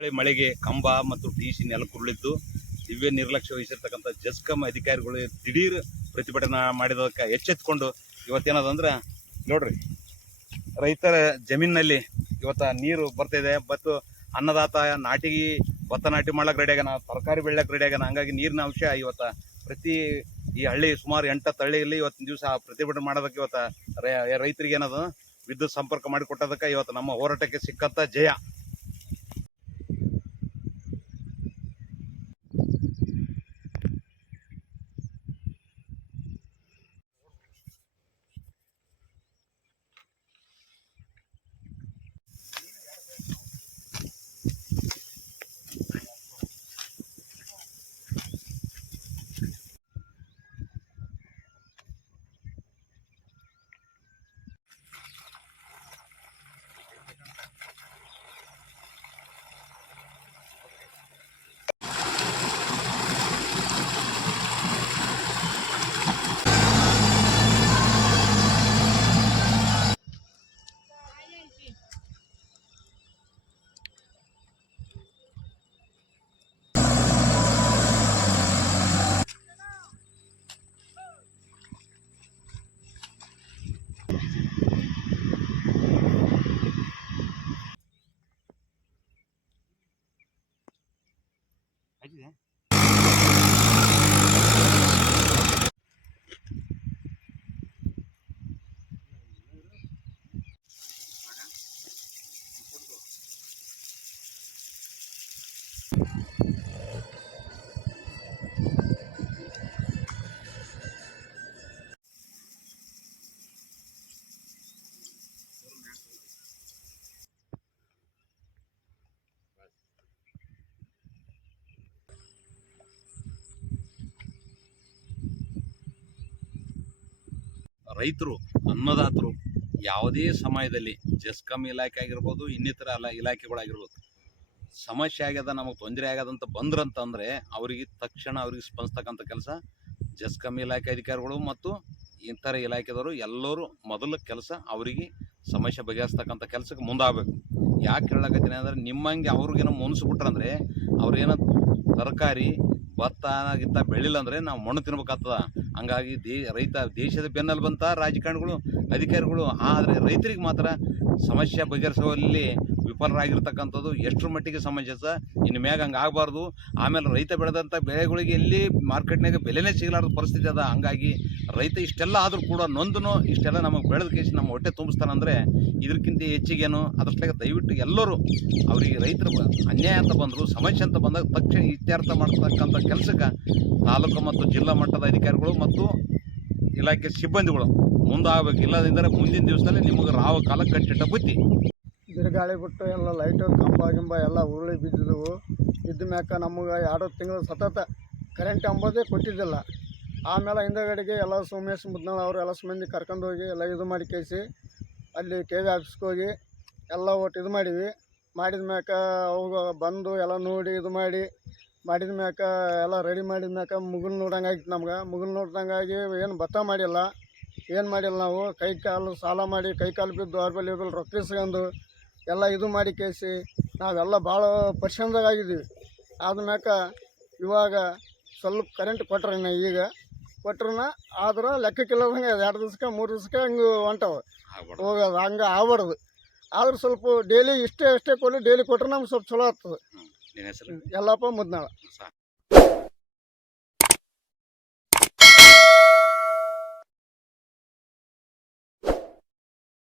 ಮಳೆ, ಮಳೆಗೆ ಕಂಬ ಮತ್ತು ಟಿ ಸಿ ನೆಲಕುರುಳಿದ್ದು ದಿವ್ಯ ನಿರ್ಲಕ್ಷ್ಯ ವಹಿಸಿರ್ತಕ್ಕಂಥ ಜಸ್ಕಮ್ ಅಧಿಕಾರಿಗಳು ದಿಢೀರ್ ಪ್ರತಿಭಟನೆ ಮಾಡಿದಕ್ಕೆ ಎಚ್ಚೆತ್ಕೊಂಡು ಇವತ್ತೇನದಂದ್ರೆ ನೋಡ್ರಿ, ರೈತರ ಜಮೀನಿನಲ್ಲಿ ಇವತ್ತ ನೀರು ಬರ್ತಿದೆ ಮತ್ತು ಅನ್ನದಾತ ನಾಟಿಗೆ ಭತ್ತ ನಾಟಿ ಮಾಡ್ಲಕ್ಕೆ ರೆಡಿ ಆಗ್ಯಾನ, ತರಕಾರಿ ಬೆಳ್ಯಕ್ಕೆ ರೆಡಿ ಆಗ್ಯಾನ, ಹಂಗಾಗಿ ನೀರಿನ ಅಂಶ ಇವತ್ತ ಪ್ರತಿ ಈ ಹಳ್ಳಿ ಸುಮಾರು ಎಂಟತ್ತು ಹಳ್ಳಿಯಲ್ಲಿ ಇವತ್ತಿನ ದಿವಸ ಪ್ರತಿಭಟನೆ ಮಾಡೋದಕ್ಕೆ ಇವತ್ತ ರೈತರಿಗೆ ಏನದು ವಿದ್ಯುತ್ ಸಂಪರ್ಕ ಮಾಡಿಕೊಟ್ಟದಕ್ಕೆ ಇವತ್ತು ನಮ್ಮ ಹೋರಾಟಕ್ಕೆ ಸಿಕ್ಕಂತ ಜಯ. Ayuda. Thank you. ರೈತರು, ಅನ್ನದಾತರು ಯಾವುದೇ ಸಮಯದಲ್ಲಿ ಜೆಸ್ಕಮ್ ಇಲಾಖೆ ಆಗಿರ್ಬೋದು, ಇನ್ನಿತರ ಅಲ್ಲ ಇಲಾಖೆಗಳಾಗಿರ್ಬೋದು, ಸಮಸ್ಯೆ ಆಗ್ಯದ, ನಮಗೆ ತೊಂದರೆ ಆಗ್ಯದಂತ ಬಂದ್ರಂತಂದರೆ ಅವರಿಗೆ ತಕ್ಷಣ ಅವ್ರಿಗೆ ಸ್ಪಂದಿಸ್ತಕ್ಕಂಥ ಕೆಲಸ ಜೆಸ್ಕಮ್ ಇಲಾಖೆ ಅಧಿಕಾರಿಗಳು ಮತ್ತು ಇಂಥರ ಇಲಾಖೆದವರು ಎಲ್ಲರೂ ಮೊದಲ ಕೆಲಸ ಅವರಿಗೆ ಸಮಸ್ಯೆ ಬಗೆಹರಿಸ್ತಕ್ಕಂಥ ಕೆಲಸಕ್ಕೆ ಮುಂದಾಗಬೇಕು. ಯಾಕೆ ಹೇಳಕತ್ತೀನಿ ಅಂದರೆ ನಿಮ್ಮಂಗೆ ಅವ್ರಿಗೇನೋ ಮುನ್ಸ್ಬಿಟ್ರಂದ್ರೆ ಅವ್ರೇನೋ ತರಕಾರಿ ಭತ್ತ ಗಿತ್ತ ಬೆಳಿಲ್ಲ ಅಂದ್ರೆ ನಾವು ಮಣ್ಣು ತಿನ್ಬೇಕಾಗ್ತದ. ಹಂಗಾಗಿ ದೇ, ರೈತ ದೇಶದ ಬೆನ್ನಲ್ಲಿ ಬಂತ ರಾಜಕಾರಣಿಗಳು, ಅಧಿಕಾರಿಗಳು. ಆದರೆ ರೈತರಿಗೆ ಮಾತ್ರ ಸಮಸ್ಯೆ ಬಗೆಹರಿಸುವಲ್ಲಿ ವಿಫಲರಾಗಿರ್ತಕ್ಕಂಥದ್ದು ಎಷ್ಟರ ಮಟ್ಟಿಗೆ ಸಮಂಜಸ ಇನ್ನು ಮ್ಯಾಗ ಹಂಗೆ ಆಗಬಾರ್ದು. ಆಮೇಲೆ ರೈತ ಬೆಳೆದಂಥ ಬೆಳೆಗಳಿಗೆ ಎಲ್ಲಿ ಮಾರ್ಕೆಟ್ನಾಗ ಬೆಲೆನೇ ಸಿಗಲಾರ್ದ ಪರಿಸ್ಥಿತಿ ಅದ. ಹಂಗಾಗಿ ರೈತ ಇಷ್ಟೆಲ್ಲ ಆದರೂ ಕೂಡ ನೊಂದನು, ಇಷ್ಟೆಲ್ಲ ನಮಗೆ ಬೆಳೆದ ಕೇಸಿ ನಮ್ಮ ಹೊಟ್ಟೆ ತುಂಬಿಸ್ತಾನಂದ್ರೆ ಇದಕ್ಕಿಂತ ಹೆಚ್ಚಿಗೇನು ಅದರಷ್ಟಾಗ ದಯವಿಟ್ಟು ಎಲ್ಲರೂ ಅವರಿಗೆ ರೈತರು ಅನ್ಯಾಯ ಅಂತ ಬಂದರು, ಸಮಸ್ಯೆ ಅಂತ ಬಂದಾಗ ತಕ್ಷಣ ಇತ್ಯರ್ಥ ಮಾಡ್ತಕ್ಕಂಥ ಕೆಲಸಕ್ಕೆ ತಾಲೂಕು ಮತ್ತು ಜಿಲ್ಲಾ ಮಟ್ಟದ ಅಧಿಕಾರಿಗಳು ಮತ್ತು ಇಲಾಖೆ ಸಿಬ್ಬಂದಿಗಳು ಮುಂದಾಗಬೇಕು. ಇಲ್ಲದಿದ್ದರೆ ಮುಂದಿನ ದಿವಸದಲ್ಲಿ ನಿಮಗೆ ರಾವ ಕಾಲ ಕಟ್ಟಿಟ್ಟ ಬುತ್ತಿ. ಬಿರುಗಾಳಿ ಬಿಟ್ಟು ಎಲ್ಲ ಲೈಟ್ ಕಂಬ ಗಿಂಬ ಎಲ್ಲ ಉರುಳಿ ಬಿದ್ದಿದ್ದವು ಬಿದ್ದ ಮ್ಯಾಕ ನಮಗೆ ಎರಡು ತಿಂಗಳು ಸತತ ಕರೆಂಟ್ ಅಂಬೋದೇ ಕೊಟ್ಟಿದ್ದಿಲ್ಲ. ಆಮೇಲೆ ಹಿಂದಗಡೆಗೆ ಎಲ್ಲ ಸೋಮೇಶ್ ಮುದ್ನಾಳ್ ಅವರು ಎಲ್ಲ ಮಂದಿ ಕರ್ಕೊಂಡು ಹೋಗಿ ಎಲ್ಲ ಇದು ಮಾಡಿ ಕೇಸಿ, ಅಲ್ಲಿ ಕೆ ವಿ ಆಫೀಸ್ಗೆ ಹೋಗಿ ಎಲ್ಲ ಒಟ್ಟು ಇದು ಮಾಡಿವಿ ಮಾಡಿದ ಮ್ಯಾಕ ಅವಾಗ ಬಂದು ಎಲ್ಲ ನೋಡಿ ಇದು ಮಾಡಿ, ಮಾಡಿದ ಮ್ಯಾಕ ಎಲ್ಲ ರೆಡಿ ಮಾಡಿದ ಮ್ಯಾಕ ಮುಗುಲ್ ನೋಡಂಗೆ ಆಗಿತ್ತು ನಮ್ಗೆ. ಮುಗುಲ್ ನೋಡ್ದಂಗಾಗಿ ಏನು ಭತ್ತ ಮಾಡಿಲ್ಲ, ಏನು ಮಾಡಿಲ್ಲ ನಾವು. ಕೈ ಕಾಲು ಸಾಲ ಮಾಡಿ, ಕೈ ಕಾಲು ಬಿದ್ದು ಅವ್ರ ಬಳಿ ಇವ್ರ ರೊಕ್ಕ ಇಸ್ಕೊಂಡು ಎಲ್ಲ ಇದು ಮಾಡಿ ಕೇಸಿ ನಾವೆಲ್ಲ ಭಾಳ ಪರಿಶ್ರಮದಾಗ ಆದ ಆದ್ಮ್ಯಾಕ ಇವಾಗ ಸ್ವಲ್ಪ ಕರೆಂಟ್ ಕೊಟ್ರನ್ನ ಈಗ. ಕೊಟ್ರನ ಆದ್ರೆ ಲೆಕ್ಕಕ್ಕಿಲ್ಲದಂಗೆ ಎರಡು ದಿವ್ಸಕ್ಕೆ ಮೂರು ದಿವ್ಸಕ್ಕೆ ಹಂಗೆ ಹೊಂಟವು. ಹೋಗೋದು ಹಂಗೆ ಆಗ್ಬಾರ್ದು. ಆದ್ರೆ ಸ್ವಲ್ಪ ಡೈಲಿ ಇಷ್ಟೇ ಅಷ್ಟೇ ಕೊಡಲಿ ಡೈಲಿ ಕೊಟ್ರೆ ನಮ್ಗೆ ಸ್ವಲ್ಪ ಚಲೋ ಆಗ್ತದೆ. ಎಲ್ಲಪ್ಪ ಮುದ್ನಾಳ.